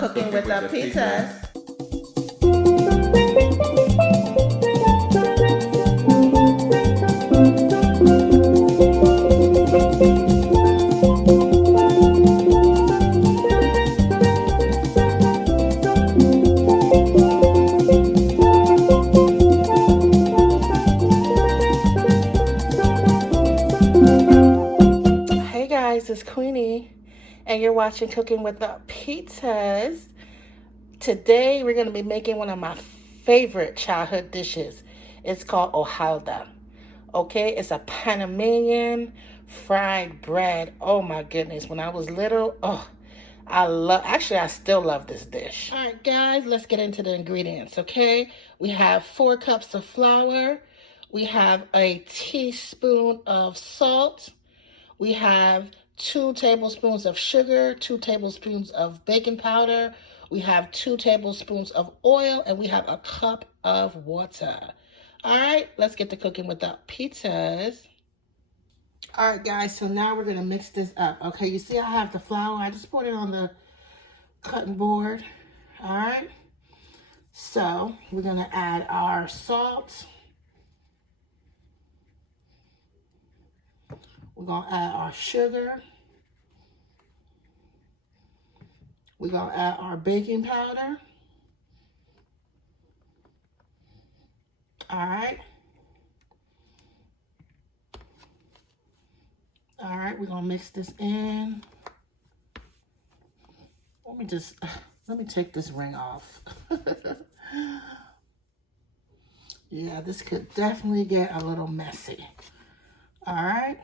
Cooking with the pizzas. Hey guys, it's Queenie, and you're watching Cooking with the Pizzas. Today we're going to be making one of my favorite childhood dishes. It's called Hojalda. Okay, it's a Panamanian fried bread. Oh my goodness, when I was little, I still love this dish. All right guys, let's get into the ingredients, okay? We have 4 cups of flour. We have a teaspoon of salt. We have 2 tablespoons of sugar, 2 tablespoons of baking powder. We have 2 tablespoons of oil, and we have a cup of water. All right, let's get to cooking with the pizzas. All right, guys, so now we're going to mix this up. Okay, you see I have the flour. I just put it on the cutting board. All right, so we're going to add our salt. We're going to add our sugar. We're going to add our baking powder. All right. All right, we're going to mix this in. Let me take this ring off. Yeah, this could definitely get a little messy. All right.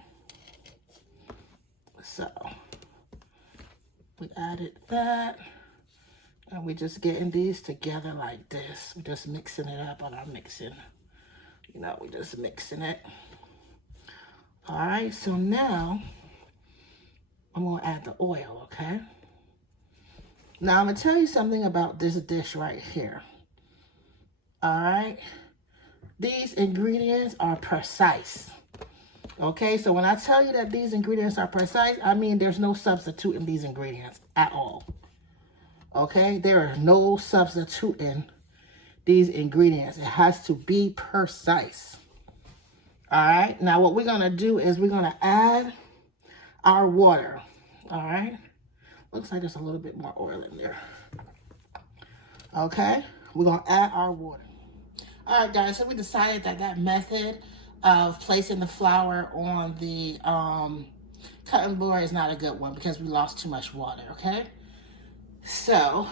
So we added that, and we're just getting these together like this. We're just mixing it up on our mixing. You know, we're just mixing it. All right, so now I'm gonna add the oil, okay? Now I'm gonna tell you something about this dish right here. All right, these ingredients are precise. Okay, so when I tell you that these ingredients are precise, I mean there's no substituting these ingredients at all. Okay, there is no substituting these ingredients. It has to be precise. All right, now what we're gonna do is we're gonna add our water. All right, looks like there's a little bit more oil in there. Okay, we're gonna add our water. All right, guys, so we decided that method of placing the flour on the cutting board is not a good one because we lost too much water, okay? So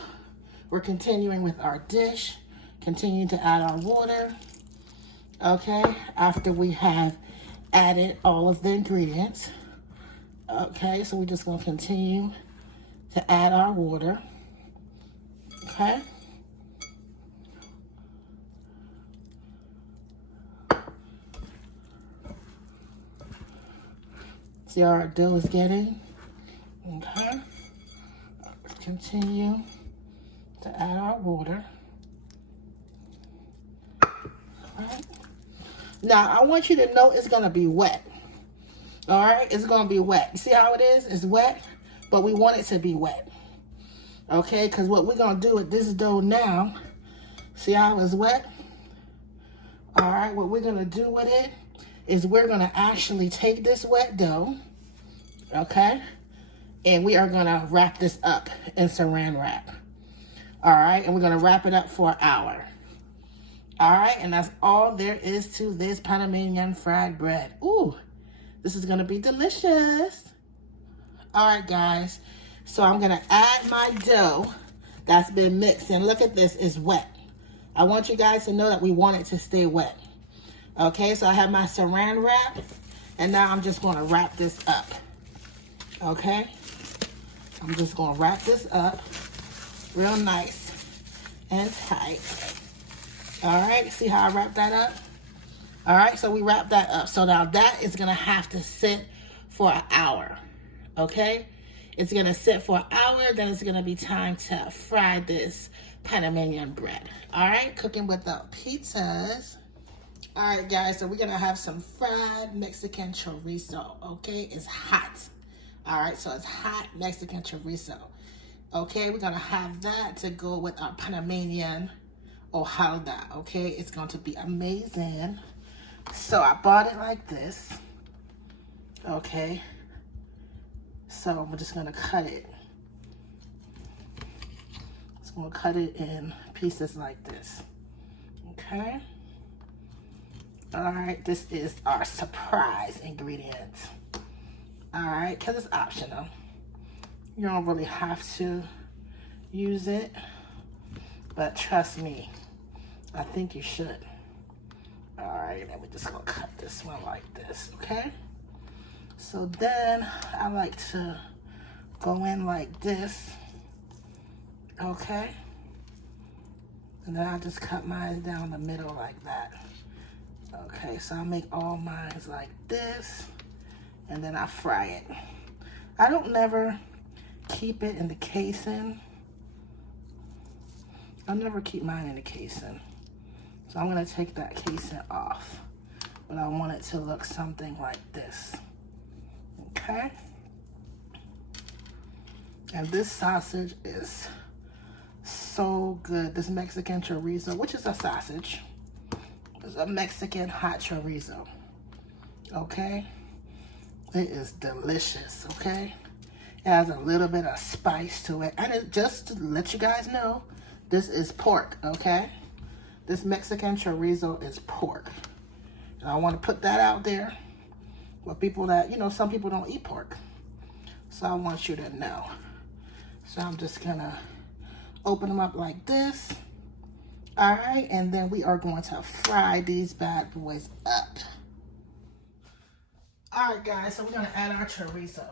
we're continuing with our dish, continuing to add our water, okay, after we have added all of the ingredients. Okay, so we're just going to continue to add our water, okay? See how our dough is getting? Okay. Let's continue to add our water. All right. Now, I want you to know it's going to be wet. All right? It's going to be wet. You see how it is? It's wet, but we want it to be wet. Okay? Because what we're going to do with this dough now, see how it's wet? All right. What we're going to do with it is we're going to actually take this wet dough, okay, and we are going to wrap this up in saran wrap. All right, and we're going to wrap it up for an hour. All right, and that's all there is to this Panamanian fried bread. Ooh, this is going to be delicious. All right, guys, so I'm going to add my dough that's been mixed, and look at this, it's wet. I want you guys to know that we want it to stay wet. Okay, so I have my saran wrap, and now I'm just going to wrap this up. Okay, I'm just going to wrap this up real nice and tight. All right, see how I wrap that up? All right, so we wrap that up. So now that is going to have to sit for an hour. Okay, it's going to sit for an hour, then it's going to be time to fry this Panamanian bread. All right, cooking with the pizzas. All right, guys, so we're going to have some fried Mexican chorizo, okay? It's hot. All right, so it's hot Mexican chorizo. Okay, we're gonna have that to go with our Panamanian Hojalda. Okay, it's going to be amazing. So I bought it like this. Okay, so I'm just gonna cut it. Just gonna cut it in pieces like this. Okay. All right, this is our surprise ingredient. All right, because it's optional. You don't really have to use it, but trust me, I think you should. All right, and we're just gonna cut this one like this, okay? So then I like to go in like this, okay? And then I just cut mine down the middle like that. Okay, so I make all mine like this, and then I fry it. I don't never keep it in the casing. I never keep mine in the casing. So I'm gonna take that casing off, but I want it to look something like this, okay? And this sausage is so good. This Mexican chorizo, which is a sausage, is a Mexican hot chorizo, okay? It is delicious, okay? It has a little bit of spice to it. And it, just to let you guys know, this is pork, okay? This Mexican chorizo is pork. And I want to put that out there for people that, you know, some people don't eat pork. So I want you to know. So I'm just gonna open them up like this. All right, and then we are going to fry these bad boys up. All right, guys, so we're gonna add our chorizo.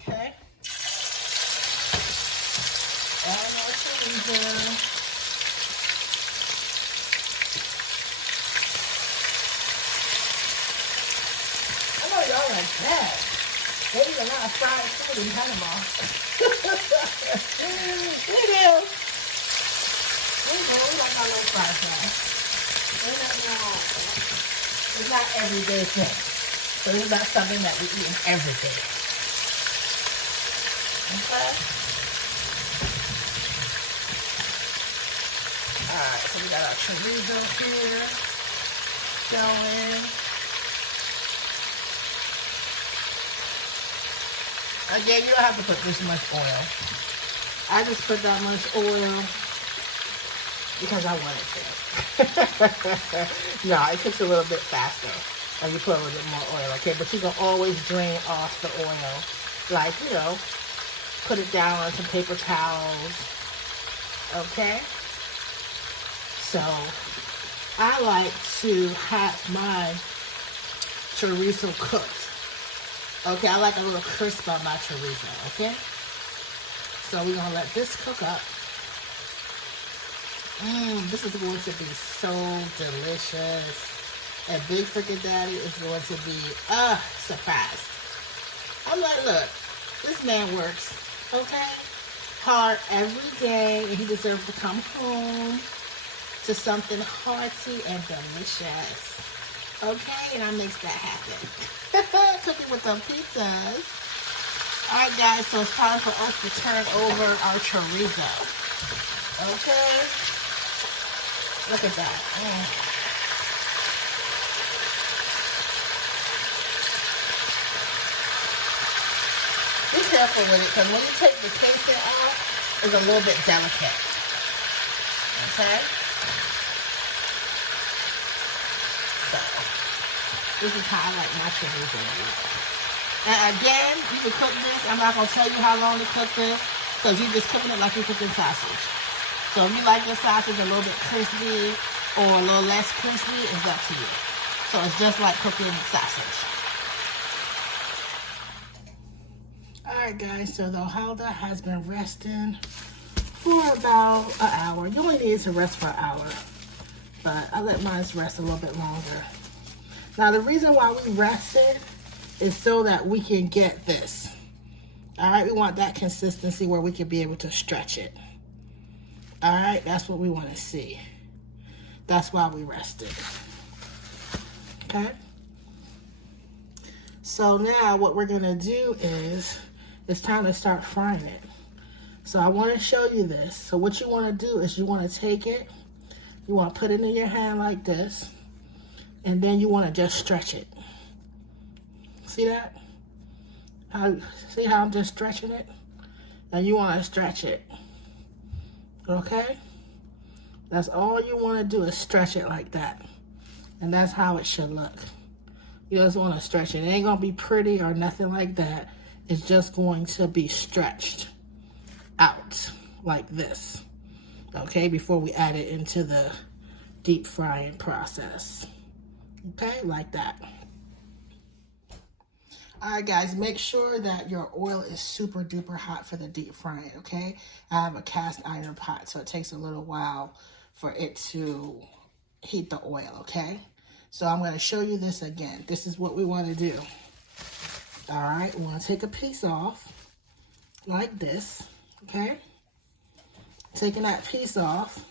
Okay. Add our chorizo. I know y'all like that. They eat a lot of fried food in Panama. We do. We like our little fried fries. It's not everyday thing. So this is not something that we eat every day. Okay? Alright, so we got our chorizo here going. Again, you don't have to put this much oil. I just put that much oil because I wanted to. No, it cooks a little bit faster and you put a little bit more oil, okay? But you can always drain off the oil. Like, you know, put it down on some paper towels, okay? So, I like to have my chorizo cooked. Okay, I like a little crisp on my chorizo, okay? So we're gonna let this cook up. This is going to be so delicious. And Big Freaking Daddy is going to be, surprised. I'm like, look, this man works, okay, hard every day, and he deserves to come home to something hearty and delicious. Okay, and I makes that happen. Cooking with them pizzas. Alright guys, so it's time for us to turn over our chorizo. Okay? Look at that. Be careful with it, because when you take the casing off, it's a little bit delicate. Okay? So, this is how I like my chorizo. And again, you can cook this. I'm not going to tell you how long to cook this, because you're just cooking it like you're cooking sausage. So if you like your sausage a little bit crispy or a little less crispy, it's up to you. So it's just like cooking sausage. Alright guys, so the Hojalda has been resting for about an hour. You only need to rest for an hour, but I let mine rest a little bit longer. Now the reason why we rested is so that we can get this. Alright, we want that consistency where we can be able to stretch it. Alright, that's what we want to see. That's why we rested. Okay? So now what we're going to do is, it's time to start frying it. So I want to show you this. So what you want to do is you want to take it, you want to put it in your hand like this, and then you want to just stretch it. See that? See how I'm just stretching it? And you want to stretch it. Okay? That's all you want to do is stretch it like that. And that's how it should look. You just want to stretch it. It ain't going to be pretty or nothing like that. It's just going to be stretched out like this. Okay? Before we add it into the deep frying process. Okay? Like that. Alright guys, make sure that your oil is super duper hot for the deep frying, okay? I have a cast iron pot, so it takes a little while for it to heat the oil, okay? So I'm going to show you this again. This is what we want to do. Alright, we want to take a piece off like this, okay? Taking that piece off,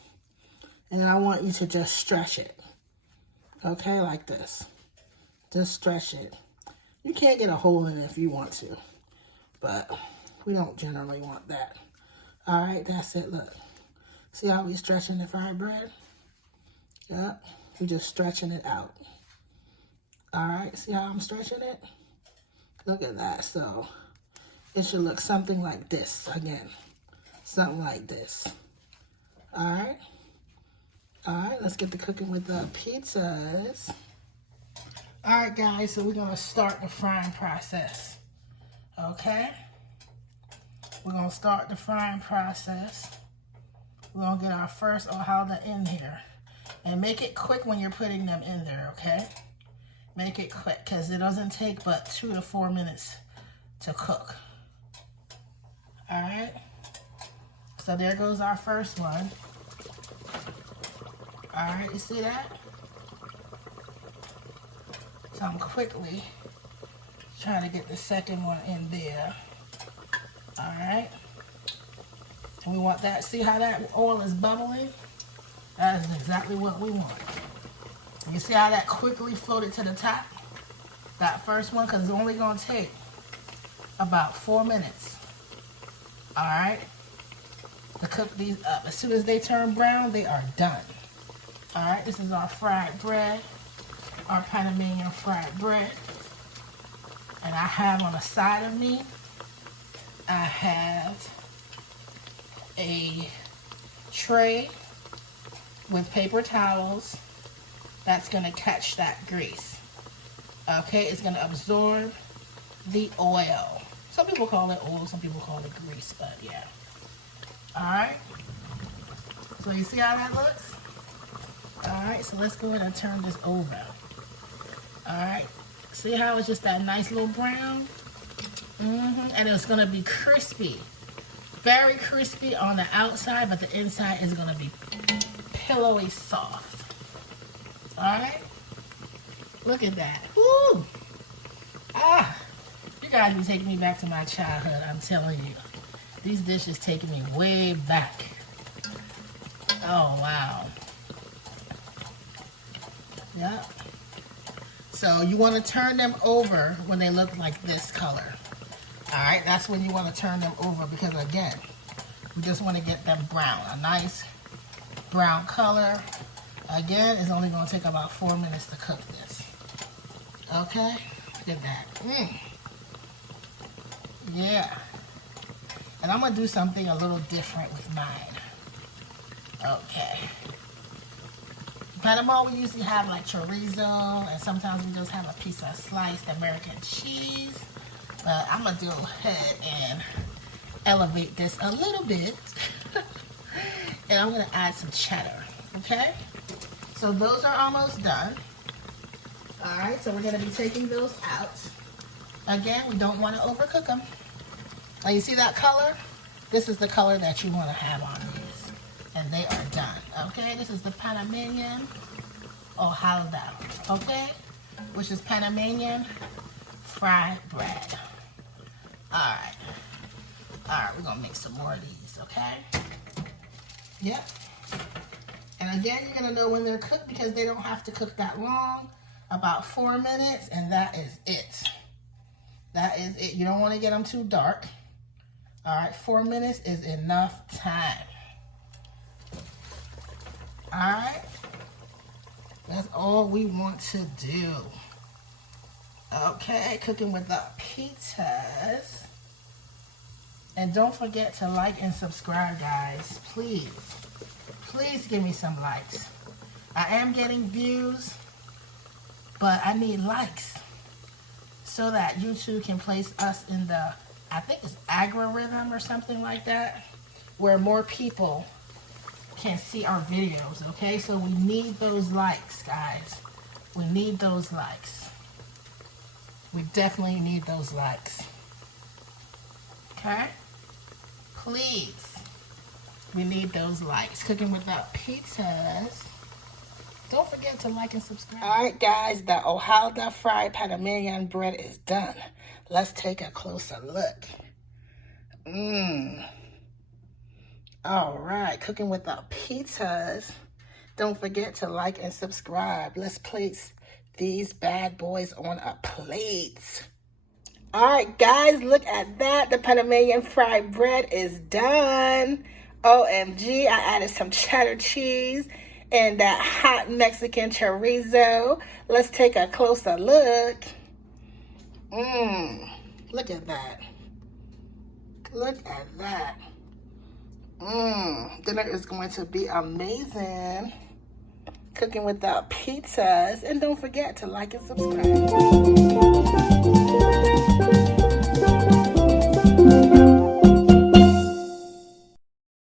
and then I want you to just stretch it, okay, like this. Just stretch it. You can't get a hole in it if you want to, but we don't generally want that. All right, that's it, look. See how we're stretching the fried bread? Yep, we're just stretching it out. All right, see how I'm stretching it? Look at that, so it should look something like this again. Something like this. All right, let's get to cooking with the pizzas. Alright guys, so we're going to start the frying process, okay? We're going to start the frying process. We're going to get our first Hojaldas in here. And make it quick when you're putting them in there, okay? Make it quick, because it doesn't take but 2 to 4 minutes to cook. Alright? So there goes our first one. Alright, you see that? So I'm quickly trying to get the second one in there. All right. And we want that. See how that oil is bubbling? That is exactly what we want. You see how that quickly floated to the top? That first one, because it's only going to take about 4 minutes. All right. To cook these up. As soon as they turn brown, they are done. All right. This is our fried bread. Our Panamanian fried bread. And I have on the side of me, I have a tray with paper towels that's going to catch that grease. Okay, it's going to absorb the oil. Some people call it oil, some people call it grease, but yeah. Alright, so you see how that looks? Alright, so let's go ahead and turn this over. Alright, see how it's just that nice little brown? And it's going to be crispy. Very crispy on the outside, but the inside is going to be pillowy soft. Alright? Look at that. Woo! Ah! You guys be taking me back to my childhood, I'm telling you. These dishes taking me way back. Oh, wow. Yep. So you want to turn them over when they look like this color. Alright, that's when you want to turn them over because again, we just want to get them brown. A nice brown color. Again, it's only going to take about 4 minutes to cook this. Okay? Look at that. Yeah. And I'm going to do something a little different with mine. Okay. In Panama, we usually have like chorizo, and sometimes we just have a piece of sliced American cheese. But I'm going to go ahead and elevate this a little bit. And I'm going to add some cheddar. Okay? So those are almost done. Alright, so we're going to be taking those out. Again, we don't want to overcook them. Now you see that color? This is the color that you want to have on these. And they are done. Okay, this is the Panamanian Hojaldas. Okay, which is Panamanian fried bread. Alright. Alright, we're going to make some more of these, okay? Yep. And again, you're going to know when they're cooked because they don't have to cook that long. About 4 minutes, and that is it. That is it. You don't want to get them too dark. All right, 4 minutes is enough time. All right, that's all we want to do. Okay, cooking with the pizzas. And don't forget to like and subscribe, guys. Please, please give me some likes. I am getting views, but I need likes so that YouTube can place us in the, I think it's algorithm or something like that, where more people can see our videos, okay? So we need those likes, guys. We need those likes. We definitely need those likes. Okay? Please. We need those likes. Cooking without pizzas. Don't forget to like and subscribe. All right, guys. The Hojaldas fried Panamanian bread is done. Let's take a closer look. All right. Cooking without pizzas. Don't forget to like and subscribe. Let's place these bad boys on a plate. All right, guys, look at that. The Panamanian fried bread is done. OMG, I added some cheddar cheese and that hot Mexican chorizo. Let's take a closer look. Look at that. Look at that. Dinner is going to be amazing. Cooking without pizzas. And don't forget to like and subscribe.